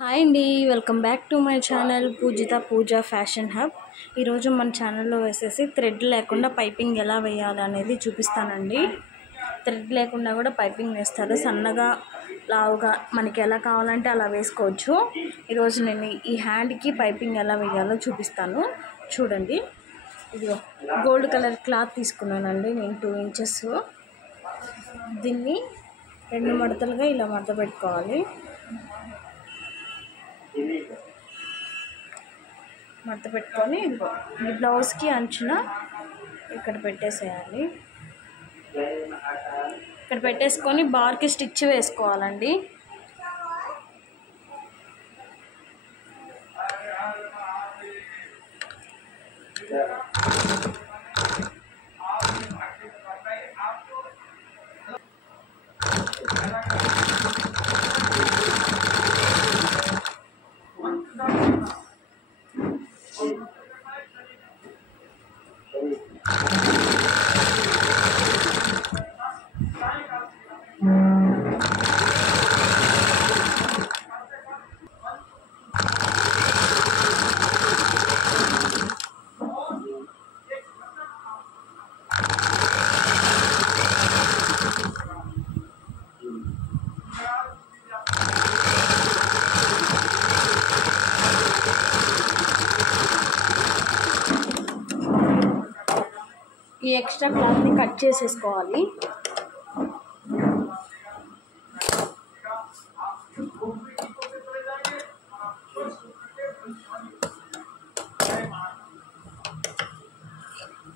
Hi అండి, welcome back to my channel Pujitha Pooja fashion hub. ఈరోజు మన ఛానల్లో వేసేసి థ్రెడ్ లేకుండా పైపింగ్ ఎలా వేయాలి అనేది చూపిస్తానండి. థ్రెడ్ లేకుండా కూడా పైపింగ్ వేస్తారు, సన్నగా లావుగా మనకి ఎలా కావాలంటే అలా వేసుకోవచ్చు. ఈరోజు నేను ఈ హ్యాండ్కి పైపింగ్ ఎలా వేయాలో చూపిస్తాను, చూడండి. ఇదిగో గోల్డ్ కలర్ క్లాత్ తీసుకున్నానండి నేను 2 ఇంచెస్. దీన్ని 2 మడతలుగా ఇలా మడత పెట్టుకోవాలి. మడత పెట్టుకొని ఇదిగో ఈ బ్లౌజ్కి అంచున ఇక్కడ పెట్టేసేయాలి. ఇక్కడ పెట్టేసుకొని బార్కి స్టిచ్ వేసుకోవాలండి. ఈ ఎక్స్ట్రా క్లాత్ని కట్ చేసేసుకోవాలి.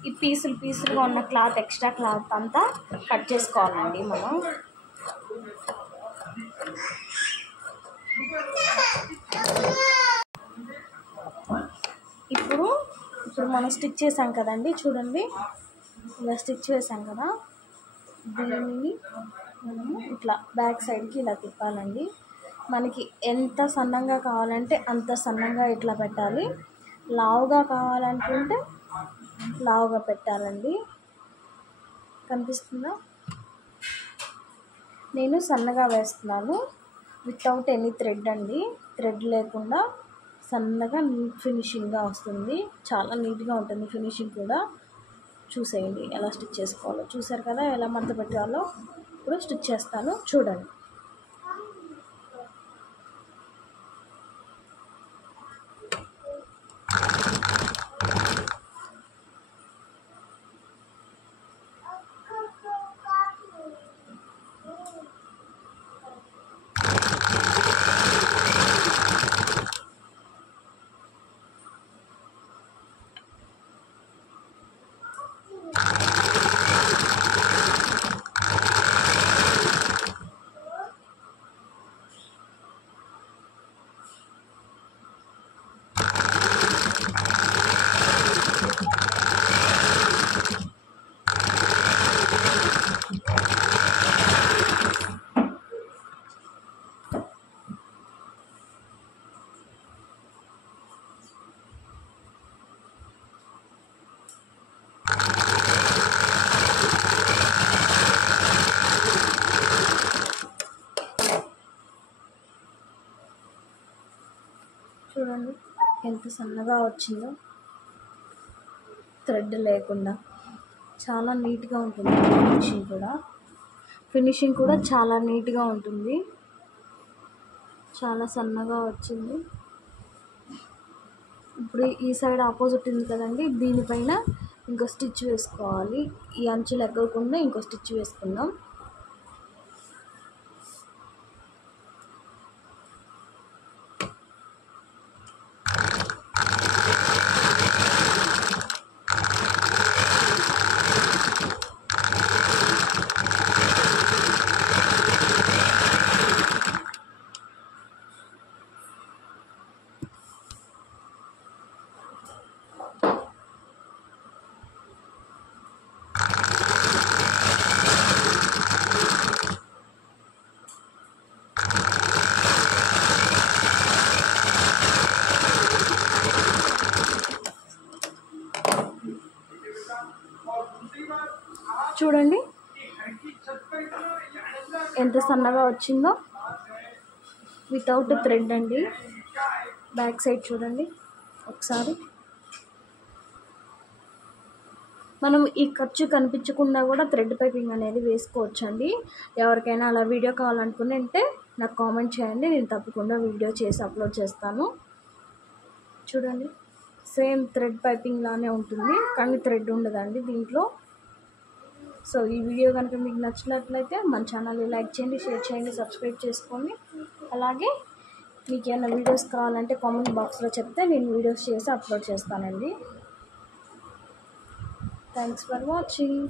ఈ పీసులుగా ఉన్న క్లాత్, ఎక్స్ట్రా క్లాత్ అంతా కట్ చేసుకోవాలండి మనం. ఇప్పుడు మనం స్టిచ్ చేసాం కదండి, చూడండి ఇలా స్టిచ్ వేసాం కదా, దీన్ని మనము ఇట్లా బ్యాక్ సైడ్కి ఇలా తిప్పాలండి. మనకి ఎంత సన్నంగా కావాలంటే అంత సన్నంగా ఇట్లా పెట్టాలి. లావుగా కావాలనుకుంటే లావుగా పెట్టాలండి. కనిపిస్తుందా? నేను సన్నగా వేస్తున్నాను, వితౌట్ ఎనీ థ్రెడ్ అండి. థ్రెడ్ లేకుండా సన్నగా నీట్ ఫినిషింగ్గా వస్తుంది, చాలా నీట్గా ఉంటుంది ఫినిషింగ్ కూడా. చూసేయండి ఎలా స్టిచ్ చేసుకోవాలో. చూసారు కదా ఎలా మడత పెట్టాలో. ఇప్పుడు స్టిచ్ చేస్తాను, చూడండి. చూడండి ఎంత సన్నగా వచ్చిందో, థ్రెడ్ లేకుండా. చాలా నీట్గా ఉంటుంది ఫినిషింగ్ కూడా చాలా నీట్గా ఉంటుంది. చాలా సన్నగా వచ్చింది. ఇప్పుడు ఈ సైడ్ ఆపోజిట్ ఉంది కదండి, దీనిపైన ఇంకో స్టిచ్ వేసుకోవాలి. ఈ అంచులు ఎక్కకుండా ఇంకో స్టిచ్ వేసుకుందాం. చూడండి ఎంత సన్నగా వచ్చిందో. వితౌట్ థ్రెడ్ అండి. బ్యాక్ సైడ్ చూడండి ఒకసారి. మనం ఈ ఖర్చు కనిపించకుండా కూడా థ్రెడ్ పైపింగ్ అనేది వేసుకోవచ్చండి. ఎవరికైనా అలా వీడియో కావాలనుకుని ఉంటే నాకు కామెంట్ చేయండి, నేను తప్పకుండా వీడియో చేసి అప్లోడ్ చేస్తాను. చూడండి సేమ్ థ్రెడ్ పైపింగ్ లానే ఉంటుంది, కానీ థ్రెడ్ ఉండదండి దీంట్లో. సో ఈ వీడియో కనుక మీకు నచ్చినట్లయితే మన ఛానల్ని లైక్ చేయండి, షేర్ చేయండి, సబ్స్క్రైబ్ చేసుకోండి. అలాగే మీకు ఏమైనా వీడియోస్ కావాలంటే కామెంట్ బాక్స్లో చెప్తే నేను వీడియోస్ చేసి అప్లోడ్ చేస్తానండి. Thanks for watching.